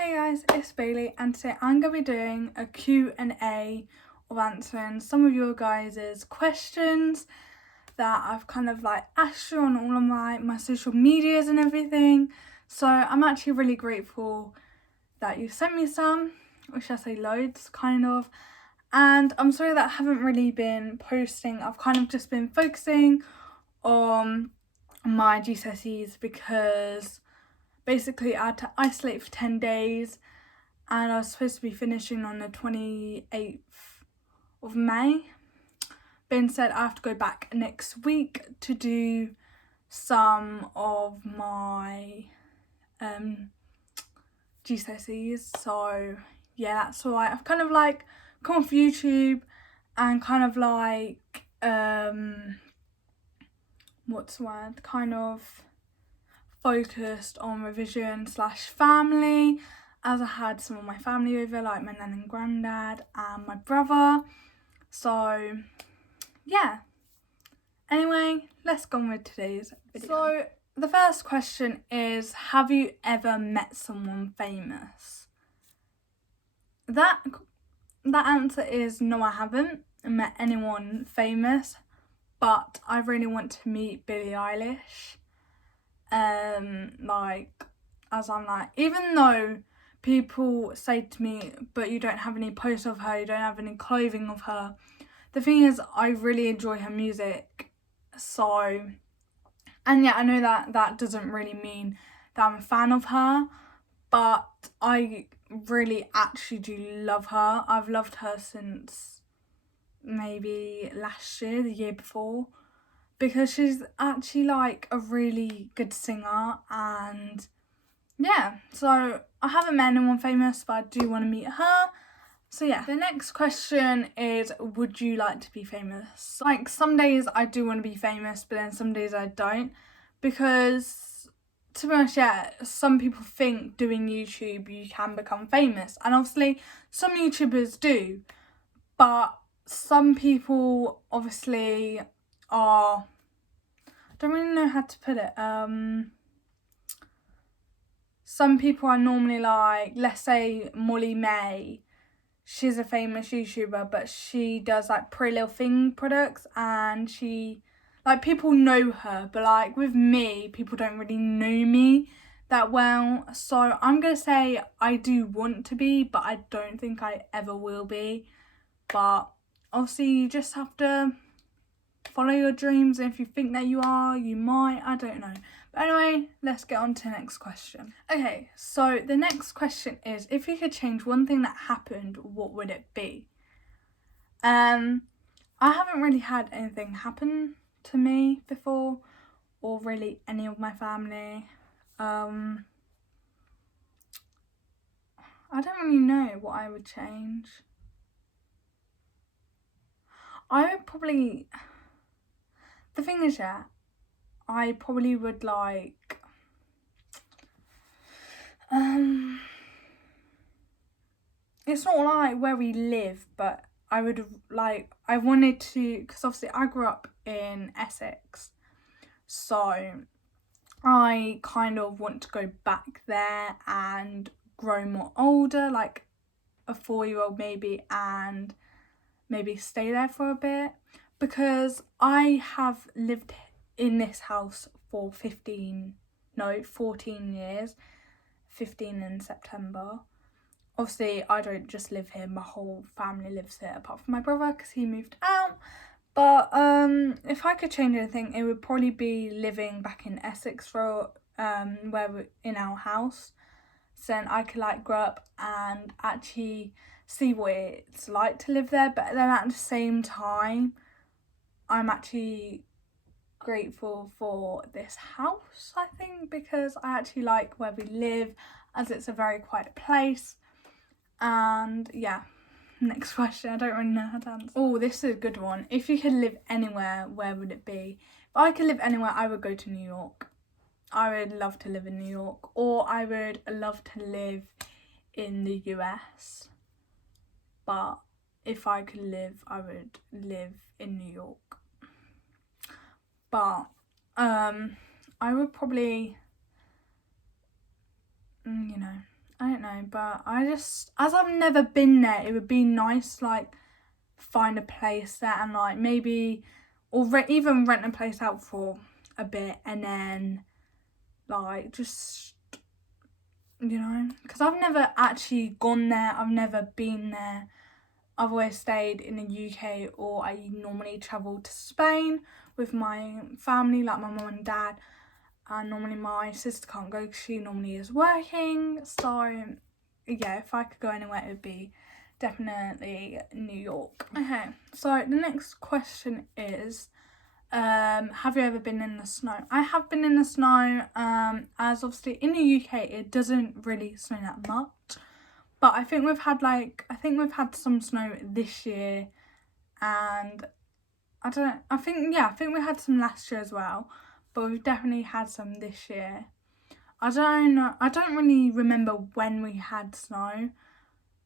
Hey guys, it's Bailey and today I'm going to be doing a Q&A of answering some of your guys' questions that I've kind of asked you on all of my social medias and everything. So I'm actually really grateful that you sent me some, or should I say loads, kind of. And I'm sorry that I haven't really been posting. I've kind of just been focusing on my GCSEs because basically I had to isolate for 10 days and I was supposed to be finishing on the 28th of May. But instead I have to go back next week to do some of my GCSEs. So yeah, that's why I've kind of come off YouTube and kind of what's the word? Kind of focused on revision / family, as I had some of my family over, like my nan and granddad and my brother. So yeah, anyway, let's go on with today's video. So the first question is, have you ever met someone famous? That answer is no, I haven't met anyone famous, but I really want to meet Billie Eilish. Even though people say to me, but you don't have any posts of her, you don't have any clothing of her, the thing is, I really enjoy her music. So, and yeah, I know that doesn't really mean that I'm a fan of her, but I really actually do love her. I've loved her since maybe last year, the year before, because she's actually a really good singer. And yeah, so I haven't met anyone famous, but I do want to meet her. So yeah, the next question is, would you like to be famous? Some days I do want to be famous, but then some days I don't, because to be honest, yeah, some people think doing YouTube you can become famous, and obviously some YouTubers do, but some people obviously are, I don't really know how to put it, some people are normally let's say Molly May. She's a famous YouTuber, but she does Pretty Little Thing products, and she people know her, but with me, people don't really know me that well. So I'm gonna say I do want to be, but I don't think I ever will be. But obviously you just have to follow your dreams, and if you think that you are, you might, I don't know. But anyway, let's get on to the next question. Okay, so the next question is, if you could change one thing that happened, what would it be? I haven't really had anything happen to me before, or really any of my family. I don't really know what I would change. I would probably, the thing is, yeah, I probably would it's not where we live, but I would I wanted to, because obviously I grew up in Essex, so I kind of want to go back there and grow more older, like a 4-year-old maybe, and maybe stay there for a bit, because I have lived in this house for 14 years, 15 in September. Obviously, I don't just live here, my whole family lives here, apart from my brother, because he moved out. But if I could change anything, it would probably be living back in Essex for where we're in our house. So then I could grow up and actually see what it's like to live there. But then at the same time, I'm actually grateful for this house, I think, because I actually like where we live, as it's a very quiet place. And yeah, next question. I don't really know how to answer. Oh, this is a good one. If you could live anywhere, where would it be? If I could live anywhere, I would go to New York. I would love to live in New York, or I would love to live in the US. But if I could live, I would live in New York. But I would probably, I don't know, but as I've never been there, it would be nice to like find a place there and like maybe, or even rent a place out for a bit and then like just, you know, because I've never actually gone there, I've never been there. I've always stayed in the UK, or I normally travel to Spain with my family, like my mum and dad. And normally my sister can't go because she normally is working. So yeah, if I could go anywhere, it would be definitely New York. Okay, so the next question is, have you ever been in the snow? I have been in the snow, as obviously in the UK it doesn't really snow that much. But I think we've had some snow this year, and I think we had some last year as well, but we've definitely had some this year. I don't really remember when we had snow.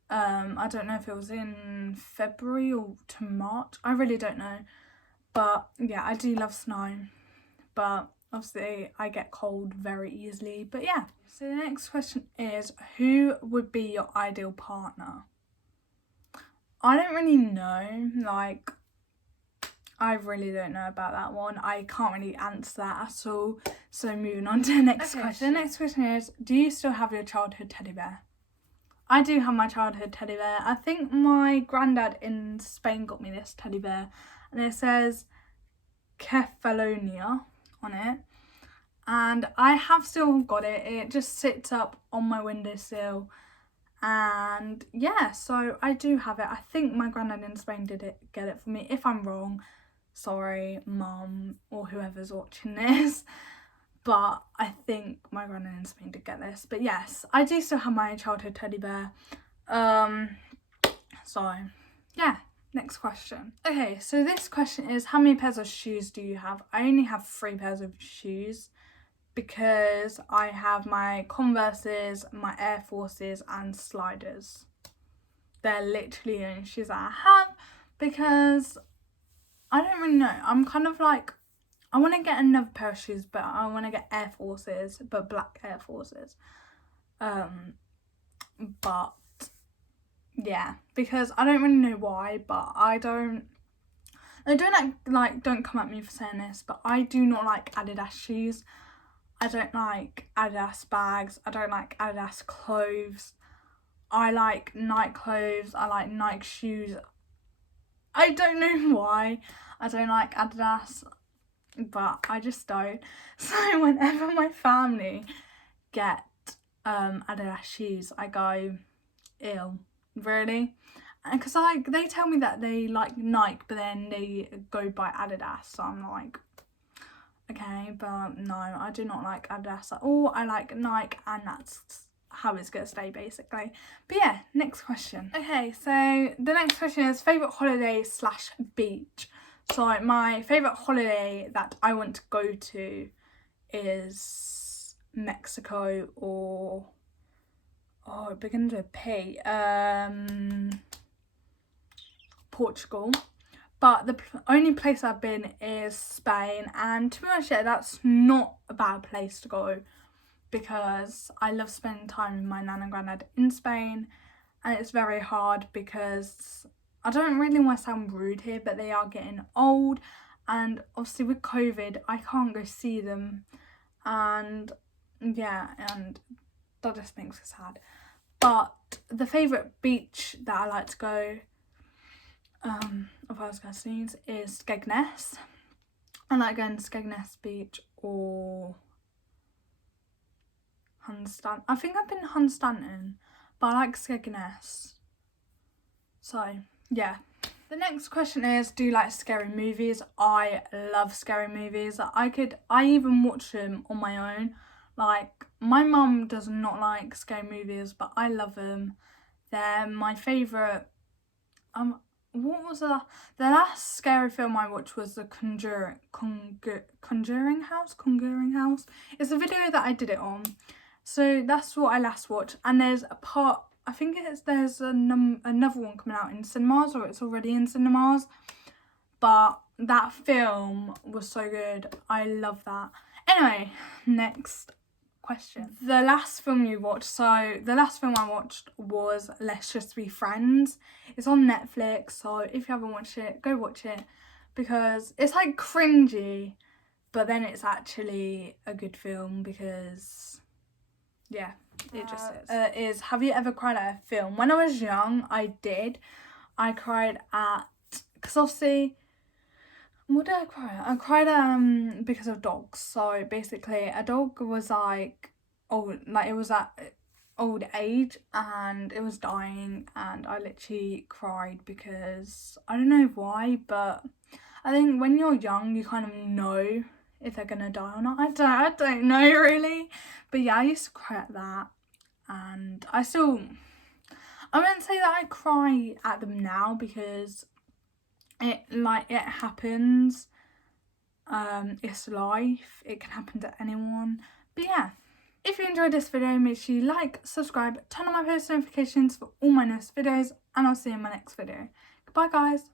I don't know if it was in February or to March. I really don't know. But yeah, I do love snow. But obviously I get cold very easily. But yeah. So the next question is, who would be your ideal partner? I don't really know, like, I really don't know about that one. I can't really answer that at all. So moving on to the next question. The next question is, do you still have your childhood teddy bear? I do have my childhood teddy bear. I think my granddad in Spain got me this teddy bear, and it says Kefalonia on it. And I have still got it. It just sits up on my windowsill. And yeah, so I do have it. I think my granddad in Spain did get it for me. If I'm wrong, sorry, mum, or whoever's watching this. But I think my granddad in Spain did get this. But yes, I do still have my childhood teddy bear. So yeah, next question. Okay, so this question is, how many pairs of shoes do you have? I only have 3 pairs of shoes, because I have my Converses, my Air Forces and sliders. They're literally the only shoes that I have, because I don't really know. I'm kind of like, I want to get another pair of shoes, but I want to get Air Forces, but black Air Forces. But yeah, because I don't really know why, but don't come at me for saying this, but I do not like Adidas shoes. I don't like Adidas bags. I don't like Adidas clothes. I like Nike clothes. I like Nike shoes. I don't know why I don't like Adidas, but I just don't. So whenever my family get Adidas shoes, I go, ew, really? Because they tell me that they like Nike, but then they go by Adidas. So I'm like, okay, but no, I do not like Adidas at all. I like Nike, and that's how it's gonna stay basically. But yeah, next question. Okay, so the next question is favourite holiday / beach. So my favourite holiday that I want to go to is Mexico, or it begins with P. Portugal. But the only place I've been is Spain, and to be honest, yeah, that's not a bad place to go, because I love spending time with my nan and granddad in Spain, and it's very hard because I don't really want to sound rude here, but they are getting old, and obviously with COVID I can't go see them, and yeah, and that just makes me sad. But the favourite beach that I like to go, if I was going to sneeze, is Skegness. I like going to Skegness Beach or Hunstanton. I think I've been to Hunstanton, but I like Skegness. So yeah. The next question is, do you like scary movies? I love scary movies. I even watch them on my own. Like, my mum does not like scary movies, but I love them. They're my favourite. What was the last scary film I watched was the Conjuring House. It's a video that I did it on, so that's what I last watched. And there's a part, I think there's another one coming out in cinemas, or it's already in cinemas, but that film was so good. I love that. Anyway, next question. The last film you watched, so the last film I watched was Let's Just Be Friends. It's on Netflix, so if you haven't watched it, go watch it, because it's like cringy, but then it's actually a good film because, yeah, it just is. Have you ever cried at a film? When I was young, I did. I cried at, because obviously, what did I cry at? I cried because of dogs. So basically, a dog was like old, like it was at old age and it was dying, and I literally cried because I don't know why, but I think when you're young, you kind of know if they're gonna die or not. I don't know really, but yeah, I used to cry at that, and I wouldn't say that I cry at them now because it happens. It's life. It can happen to anyone. But yeah, if you enjoyed this video, make sure you like, subscribe, turn on my post notifications for all my newest videos, and I'll see you in my next video. Goodbye, guys.